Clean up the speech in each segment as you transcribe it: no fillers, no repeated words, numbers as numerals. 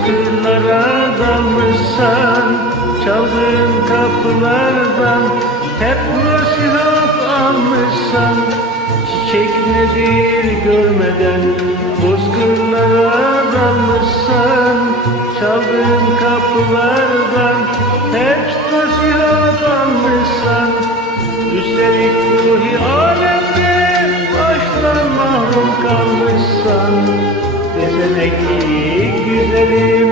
bozkırlara dalmışsan, çaldığın kapılardan hep nasihat almışsan, çiçek nedir görmeden bozkırlara dalmışsan, çaldığın kapılardan hep nasihat almışsan, üstelik ruhi alemde aşktan mahrum kalmışsan, desene ki güzelim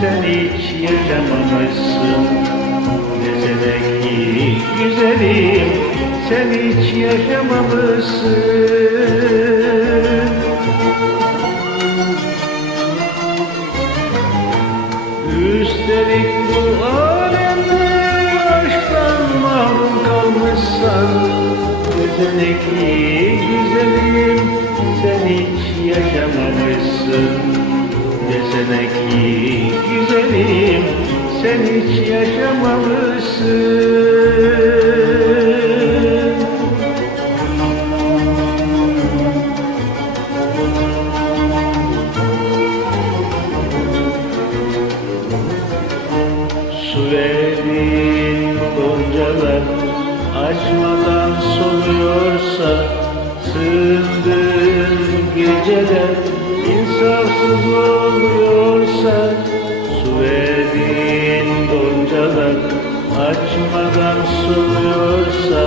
sen hiç yaşamamışsın. Desene ki güzelim sen hiç yaşamamışsın. Üstelik bu alemde aşktan mahrum kalmışsan, desene ki güzelim sen hiç yaşamamışsın. Desene ki güzelim sen hiç yaşamamışsın. Su verdin goncalar açmadan soluyorsa, sığındığın geceler insafsız oluyorsa, su verdin goncalar açmadan soluyorsa,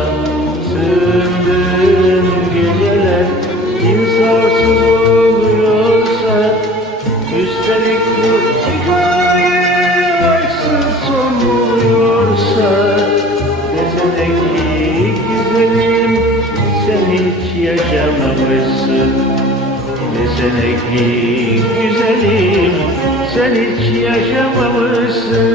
sığındığın geceler insafsız oluyorsa, üstelik bu hikaye aşksız son buluyorsa, desene ki güzelim sen hiç yaşamamışsın. Desene ki güzelim sen hiç yaşamamışsın.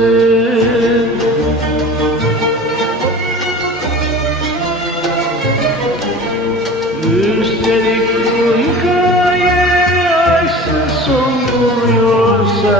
Üstelik bu hikaye aşksız son buluyorsa,